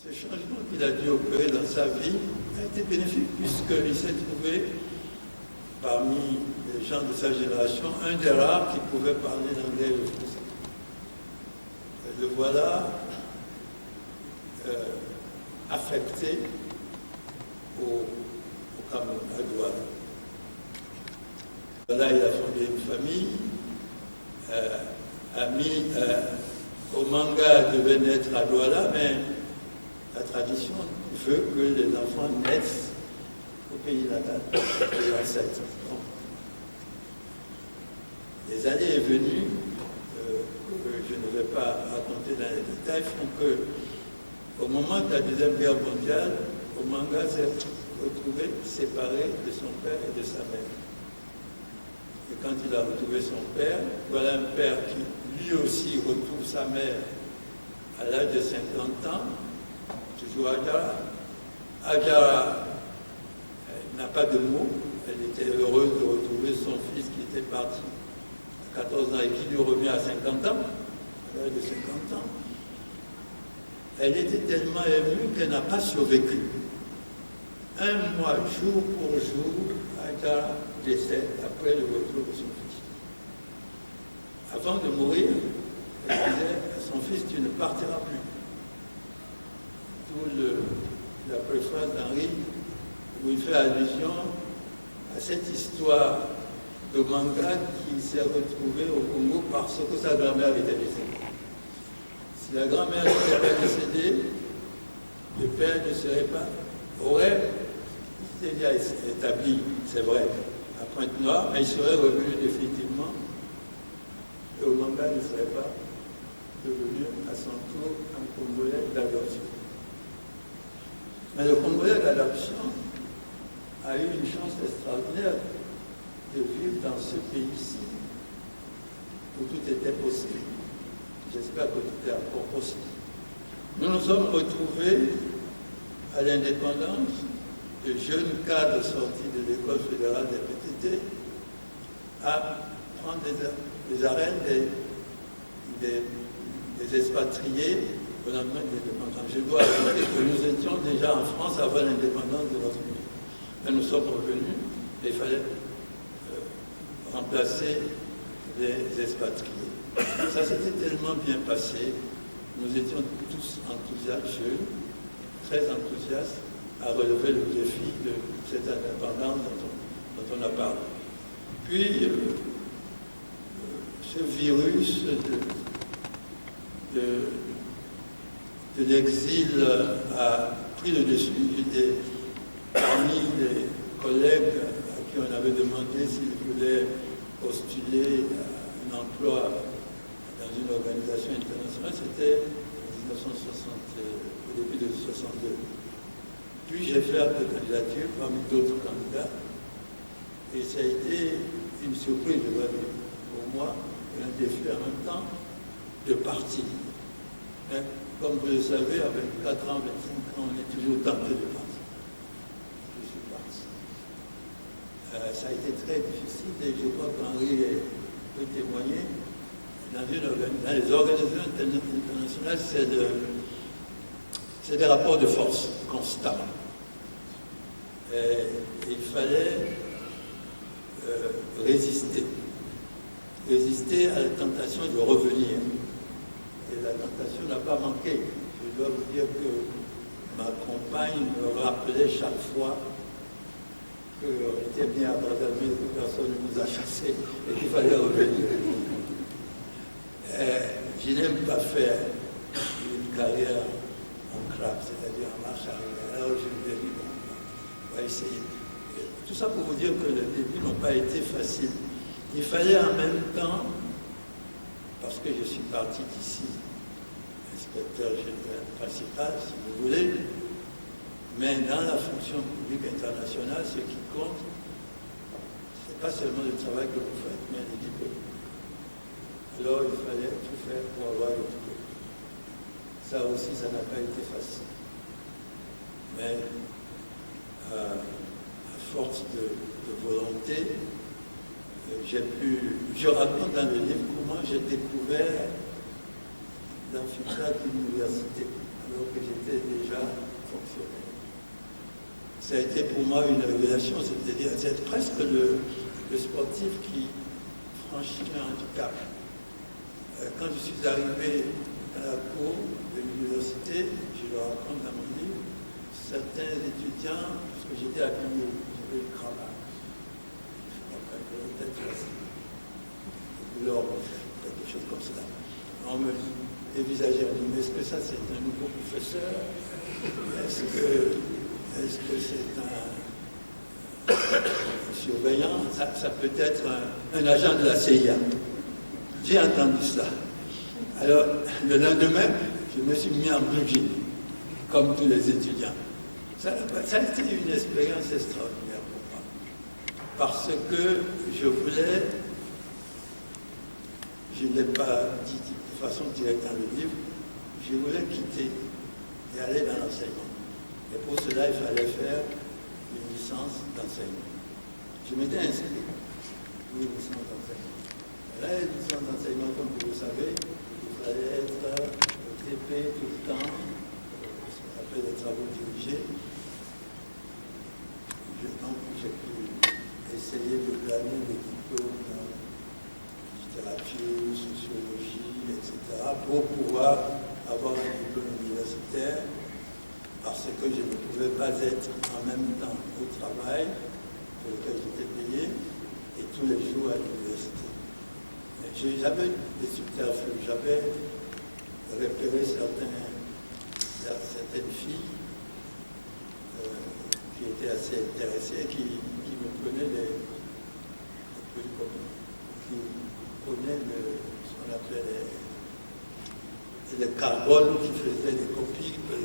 Ce changement qu'il a dû opérer dans sa vie a été bénéfique puisqu'il s'est trouvé parmi les gens de sa génération un des rares qui pouvait parler l'anglais et le français. Et le voilà affecté au Cameroun, à Douala. Voilà, il a fondé une famille, Omanga devait naître à Douala, mais la tradition veut que les enfants naissent au pays natal des ancêtres. Les années et venues, que je ne vais pas raconter dans les détails, font que, au moment de la Deuxième Guerre mondiale, Omanga s'est retrouvé séparé de son père et de sa mère. Et quand il a retrouvé son père, voilà un père qui lui aussi retrouve sa mère à l'âge de 50 ans, toujours à Adjara. Adjara n'a pas de mots, elle était heureuse de retrouver son fils qui était parti à 14 ans et qui lui revient à 50 ans, à l'âge de 50 ans. Elle était tellement émue qu'elle n'a pas survécu. Un mois, jour pour jour, Adjara décède après le retour de son fils. Avant de mourir, elle disait à son fils, tu ne partiras plus. Tout la préface d'Henri, où il fait allusion à cette histoire de Manga qui s'est retrouvé au Congo parce que sa grand-mère était décédée. Si la grand-mère n'était pas décédée, le père ne serait pas, aurait été bien établi, c'est vrai, à Pointe-Noire, mais il serait revenu définitivement et Omanga ne serait pas devenu à son tour un Congolais d'adoption. Mais le Congolais d'adoption a eu une chance extraordinaire de vivre dans ce pays-ci où tout était possible. J'espère que tout est encore possible. Nous nous sommes retrouvés à l'indépendance de jeunes cadres sortis de l'école fédérale des PTT à prendre des arènes des expatriés au lendemain de l'indépendance. Je dois ajouter que nous étions déjà en France avant l'indépendance de notre pays. Mais nous sommes revenus et il fallait remplacer les expatriés. Ça s'était tellement bien passé. Nous étions tous enthousiastes, jeunes, très enthousiastes à relever le défi de cette indépendance dont on a parlé. Puis, ce virus de l'exil a pris le dessus. J'étais parmi les collègues à qui on avait demandé s'ils voulaient postuler à un emploi dans une organisation internationale. C'était en 1960, au début de 1962. Puis j'ai fait un peu de candidature parmi d'autres candidats. Et ça a été une surprise, je dois dire, pour moi, et un défi en même temps de partir. Mais comme vous le savez, avec 4 ans, 25 ans, on est toujours tenté de partir. Je suis parti. Ça a été très difficile et je crois qu'Henri peut témoigner. Dans les organisations internationales, c'est des rapports de force constants. Et il fallait résister à la tentation de revenir. Et la tentation n'a pas manqué. Je dois vous dire que ma compagne me rappelait chaque fois qu'on était bien abandonnés, que personne ne nous a chassés et qu'il fallait revenir. Je n'aime pas faire une carrière en crabe, c'est-à-dire en marche arrière. Alors je lui ai dit, bon, on va essayer. Tout ça pour vous dire que les débuts n'ont pas été faciles. Il fallait en même temps, parce que je suis parti d'ici, inspecteur général principal, si vous voulez, mais dans la fonction publique internationale, ce qui compte, ce n'est pas seulement le travail que vous faites, mais les diplômes. Alors il fallait tout faire pour avoir le diplôme. Ça aussi, ça n'a pas été facile. Mais à force de volonté, je raconte dans le livre comment j'ai découvert l'amphithéâtre de l'université, alors que j'étais déjà fonctionnaire. Ça a été pour moi une révélation, c'est-à-dire c'est presque le sportif qui franchit un handicap. Quand je suis arrivé à la cour de l'université, je le raconte dans mon livre, certains étudiants, parce que j'étais habillé, j'avais une cravate, peut-être quelque chose comme cela. On me dévisageait, on me dit, est-ce que ça c'est un nouveau professeur? Est-ce que c'est un surveillant? Ça peut être un agent de la CIA. J'ai entendu ça. Alors, le lendemain, je me suis mis en blue jean, comme tous les étudiants. Ça a été une expérience extraordinaire pour moi. Parce que je ne l'ai pas dit de façon directe dans le livre, je voulais quitter et aller dans l'enseignement. Et pour cela, il fallait faire une licence d'enseignement. Je m'étais inscrit pour une licence d'enseignement. Là, une licence d'enseignement, comme vous le savez, il fallait être au TP tout le temps, ce qu'on appelle les travaux dirigés. Donc, j'ai pu essayer de planer des diplômes en littérature, sociologie, etc., pour pouvoir avoir un diplôme universitaire, parce que je ne pouvais pas être en même temps au travail, pour lequel j'étais payé, et tous les jours à l'université. J'avais des subterfuges, j'avais repéré certaines filles qui étaient assez intéressées, qui me prenaient qui prenaient ce qu'on appelait les carbones, qui faisaient des copies que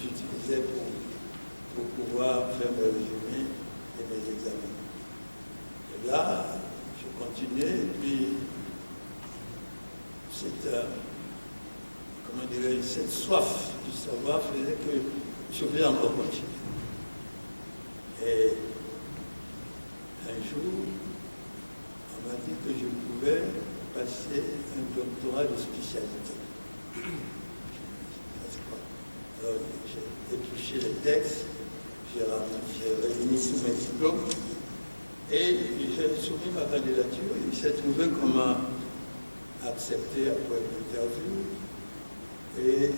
j'utilisais pour pouvoir faire mes résumés et mes examens. Et là, je continuais, et puis cette soif du savoir faisait que je voulais encore continuer. Et un jour, on m'a dit que je pouvais passer un doctorat de spécialité. Alors, j'ai épluché les textes, j'ai réuni tous mes diplômes, et j'ai soumis ma candidature. Il s'est trouvé qu'on m'a accepté après l'interview, et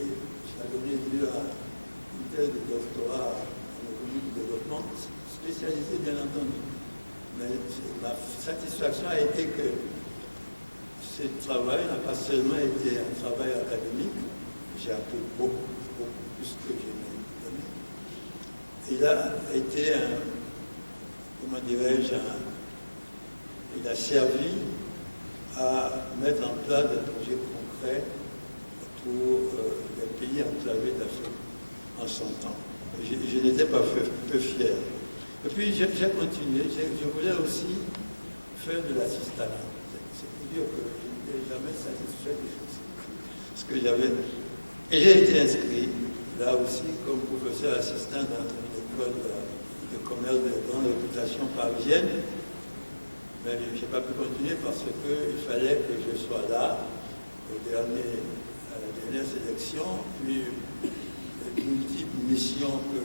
ça a donné lieu à une thèse de doctorat en économie du développement, spécialisée bien entendu. Mais ma satisfaction a été que ce travail n'a pas seulement été un travail académique, j'ai appris beaucoup plus que je n'ai donné. Il a été il a servi à mettre en place des projets concrets pour les pays enclavés d'Afrique en son temps. Je n'étais pas peu fier. Et puis j'ai continué, je voulais aussi faire de l'assistanat. C'est pour dire que je n'étais jamais satisfait de ce que j'avais. Et j'ai été inscrit là aussi comme professeur assistant dans une école de commerce de grande réputation parisienne. Mais je n'ai pas pu continuer parce qu'il fallait que je sois là à la dernière sélection, puis les multiples missions que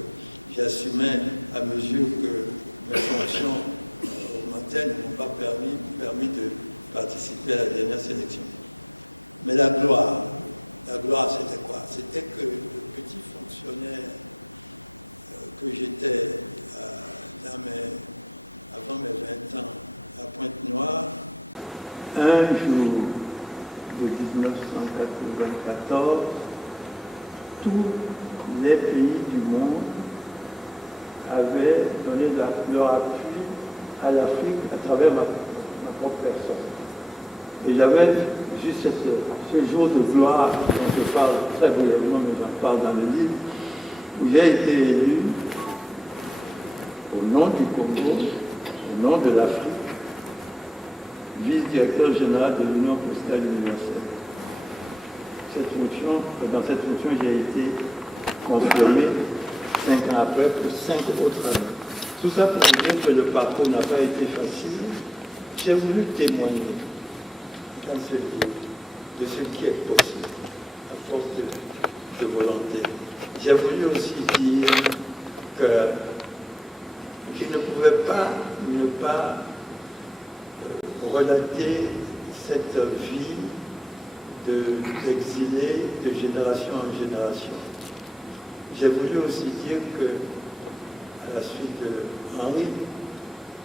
j'assumais à mesure que mes fonctions augmentaient ne m'ont pas permis de participer à la dernière sélection. Mais la gloire c'était quoi? C'était que le petit fonctionnaire que j'étais avant mes 20 ans à Pointe-Noire, un jour de 1994, tous les pays du monde avaient donné leur appui à l'Afrique à travers ma propre personne. Et j'avais juste ce jour de gloire dont je parle très brièvement, mais j'en parle dans le livre, où j'ai été élu au nom du Congo, au nom de l'Afrique, vice-directeur général de l'Union postale universelle. Dans cette fonction, j'ai été confirmé 5 ans après pour 5 autres années. Tout ça pour dire que le parcours n'a pas été facile. J'ai voulu témoigner dans ce livre de ce qui est possible à force de de volonté. J'ai voulu aussi dire que je ne pouvais pas ne pas relater cette vie d'exilé de génération en génération. J'ai voulu aussi dire que, à la suite de Henri,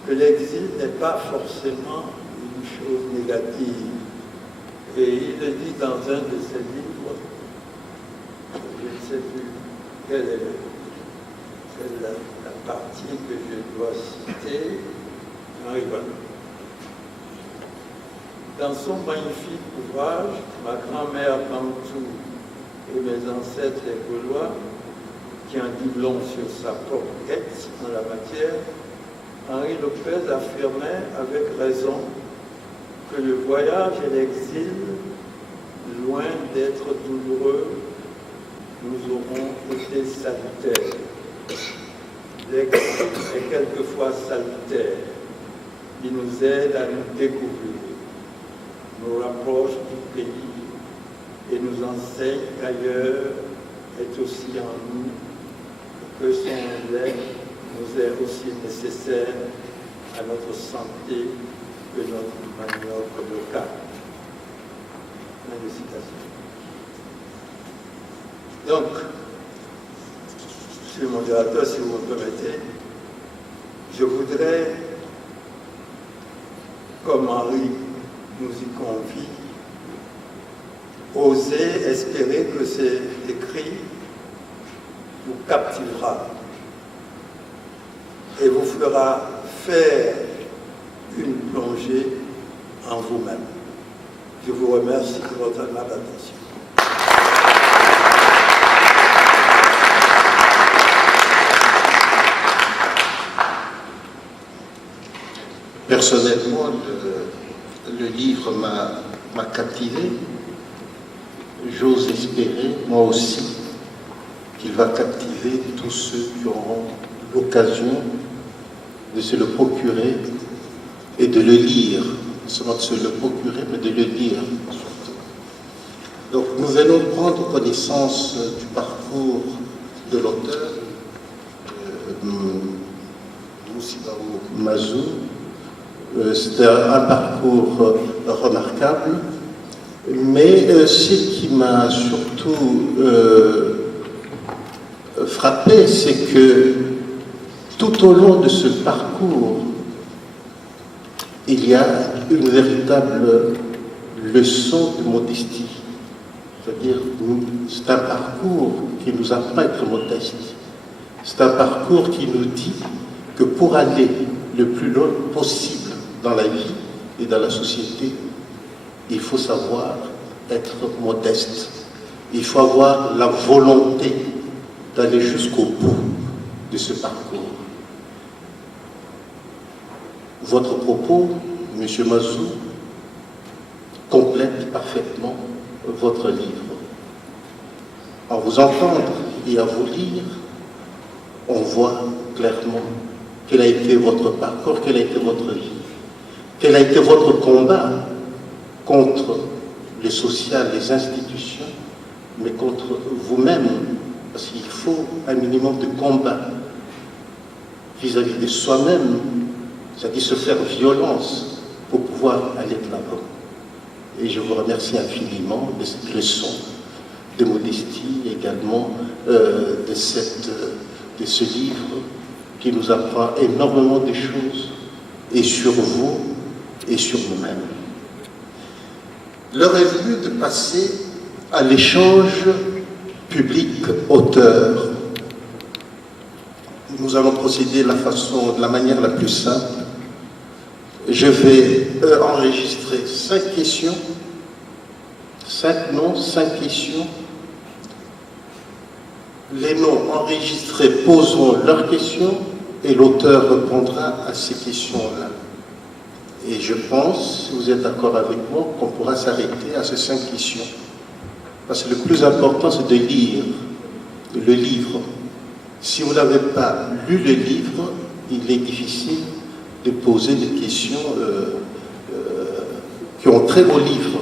que l'exil n'est pas forcément une chose négative. Et il le dit dans un de ses livres, je ne sais plus quelle est la partie que je dois citer, Henri Bonnet. Dans son magnifique ouvrage, Ma grand-mère Bantou et mes ancêtres les Gaulois, qui en dit long sur sa propre quête en la matière, Henri Lopez affirmait avec raison que le voyage et l'exil, loin d'être douloureux, nous auront été salutaires. L'exil est quelquefois salutaire. Il nous aide à nous découvrir, nous rapproche du pays et nous enseigne qu'ailleurs est aussi en nous, que son lait nous est aussi nécessaire à notre santé que notre manioc local. Fin de citation. Donc, monsieur le modérateur, si vous me permettez, je voudrais, comme Henri nous y convie, oser espérer que cet écrit vous captivera et vous fera faire une plongée en vous-même. Je vous remercie de votre aimable attention. Personnellement, le livre m'a captivé. J'ose espérer, moi aussi, qu'il va captiver tous ceux qui auront l'occasion de se le procurer et de le lire. Non seulement de se le procurer, mais de le lire. Donc nous venons de prendre connaissance du parcours de l'auteur, Moussibaou Mazou. C'est un parcours remarquable, mais ce qui m'a surtout frappé, c'est que tout au long de ce parcours, il y a une véritable leçon de modestie. C'est-à-dire, c'est un parcours qui nous apprend à être modeste. C'est un parcours qui nous dit que pour aller le plus loin possible dans la vie et dans la société, il faut savoir être modeste. Il faut avoir la volonté d'aller jusqu'au bout de ce parcours. Votre propos, M. Mazou, complète parfaitement votre livre. À vous entendre et à vous lire, on voit clairement quel a été votre parcours, quelle a été votre vie, quel a été votre combat contre le social, les institutions, mais contre vous-même, parce qu'il faut un minimum de combat vis-à-vis de soi-même, c'est-à-dire se faire violence pour pouvoir aller de l'avant. Et je vous remercie infiniment de cette leçon de modestie, également de ce livre qui nous apprend énormément de choses, et sur vous et sur nous-mêmes. L'heure est venue de passer à l'échange public-auteur. Nous allons procéder de la manière la plus simple. Je vais enregistrer 5 questions, 5 noms, 5 questions. Les noms enregistrés poseront leurs questions et l'auteur répondra à ces questions-là. Et je pense, si vous êtes d'accord avec moi, qu'on pourra s'arrêter à ces 5 questions. Parce que le plus important, c'est de lire le livre. Si vous n'avez pas lu le livre, il est difficile de poser des questions qui ont très beau livre.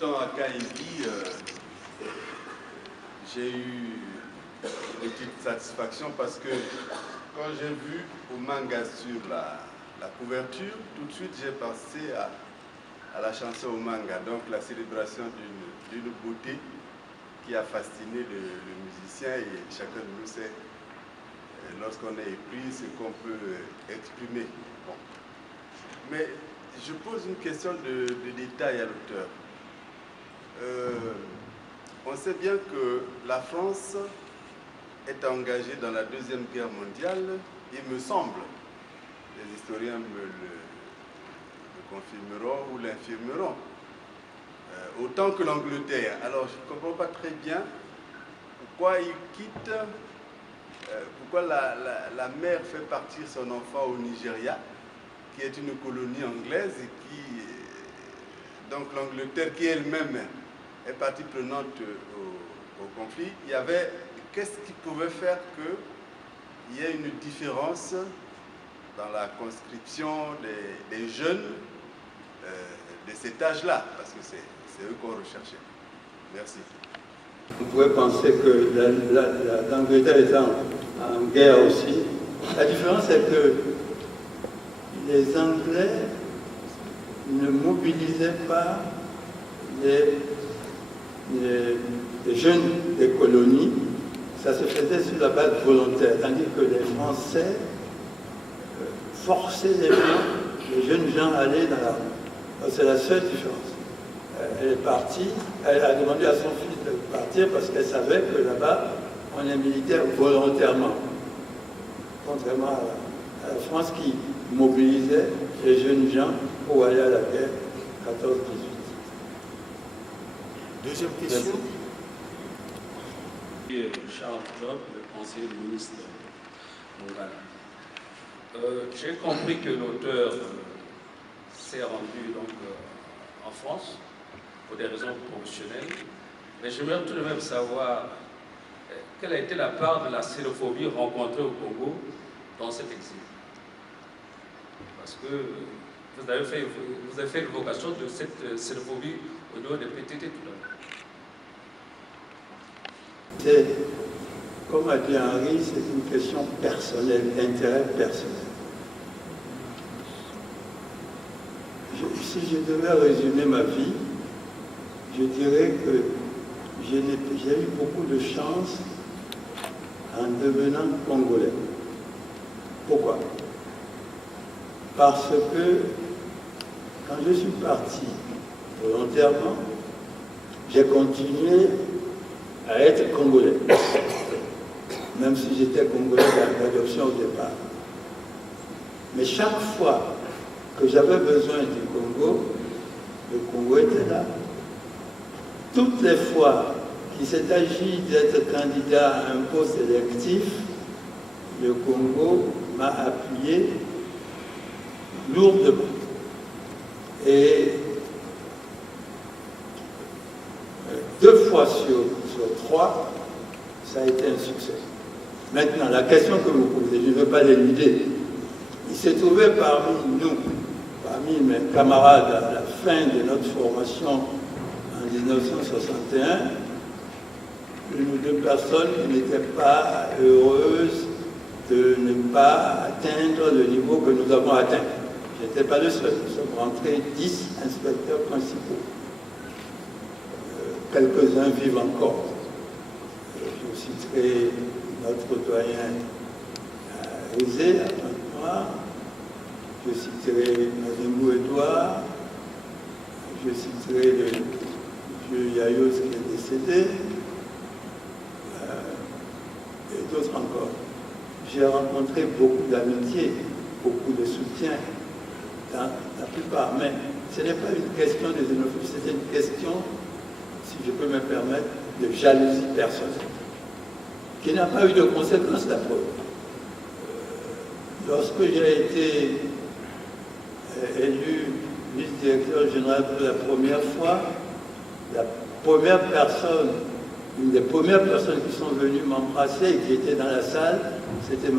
Dans à Kaïbi, j'ai eu une petite satisfaction parce que quand j'ai vu Omanga sur la couverture, tout de suite j'ai pensé à la chanson Omanga, donc la célébration d'une beauté qui a fasciné le musicien, et chacun de nous sait, lorsqu'on est épris, ce qu'on peut exprimer. Bon. Mais je pose une question de détail à l'auteur. On sait bien que la France est engagée dans la Deuxième Guerre mondiale, il me semble, les historiens me le confirmeront ou l'infirmeront, autant que l'Angleterre. Alors je ne comprends pas très bien pourquoi il quitte, pourquoi la mère fait partir son enfant au Nigeria, qui est une colonie anglaise, et qui, donc l'Angleterre qui elle-même est partie prenante au conflit. Il y avait, qu'est-ce qui pouvait faire qu'il y ait une différence dans la conscription des jeunes de cet âge-là, parce que c'est eux qu'on recherchait. Merci. On pourrait penser que l'Angleterre est en guerre aussi. La différence est que les Anglais ne mobilisaient pas les jeunes des colonies. Ça se faisait sur la base volontaire, tandis que les Français forçaient les jeunes gens à aller dans l'armée. C'est la seule différence. Elle est partie, elle a demandé à son fils de partir parce qu'elle savait que là-bas, on est militaire volontairement. Contrairement à la France qui mobilisait les jeunes gens pour aller à la guerre 14-18. Deuxième question. Charles Job, le conseiller du ministre Mongala. J'ai compris que l'auteur s'est rendu donc, en France pour des raisons professionnelles, mais j'aimerais tout de même savoir quelle a été la part de la xénophobie rencontrée au Congo dans cet exil. Parce que vous avez fait l'évocation de cette xénophobie au niveau des PTT tout à l'heure. C'est, comme a dit Henri, c'est une question personnelle, d'intérêt personnel. Si je devais résumer ma vie, je dirais que j'ai eu beaucoup de chance en devenant congolais. Pourquoi? Parce que quand je suis parti volontairement, j'ai continué à être congolais, même si j'étais congolais d'adoption au départ. Mais chaque fois que j'avais besoin du Congo, le Congo était là. Toutes les fois qu'il s'est agi d'être candidat à un poste électif, le Congo m'a appuyé lourdement. Et 2 fois sur 3, ça a été un succès. Maintenant, la question que vous posez, je ne veux pas l'éluder. Il s'est trouvé parmi nous, parmi mes camarades à la fin de notre formation en 1961, une ou 2 personnes qui n'étaient pas heureuses de ne pas atteindre le niveau que nous avons atteint. Je n'étais pas le seul. Nous sommes rentrés 10 inspecteurs principaux. Quelques-uns vivent encore. Je citerai notre doyen Rizé, à Pointe-Noire. Je citerai Madingou Edouard. Je citerai le vieux Yayos qui est décédé. Et d'autres encore. J'ai rencontré beaucoup d'amitié, beaucoup de soutien dans la plupart. Mais ce n'est pas une question de xénophobie, c'est une question, si je peux me permettre, de jalousie personnelle, qui n'a pas eu de conséquences, la preuve. Lorsque j'ai été élu vice-directeur général pour la première fois, la première personne, une des premières personnes qui sont venues m'embrasser et qui était dans la salle, c'était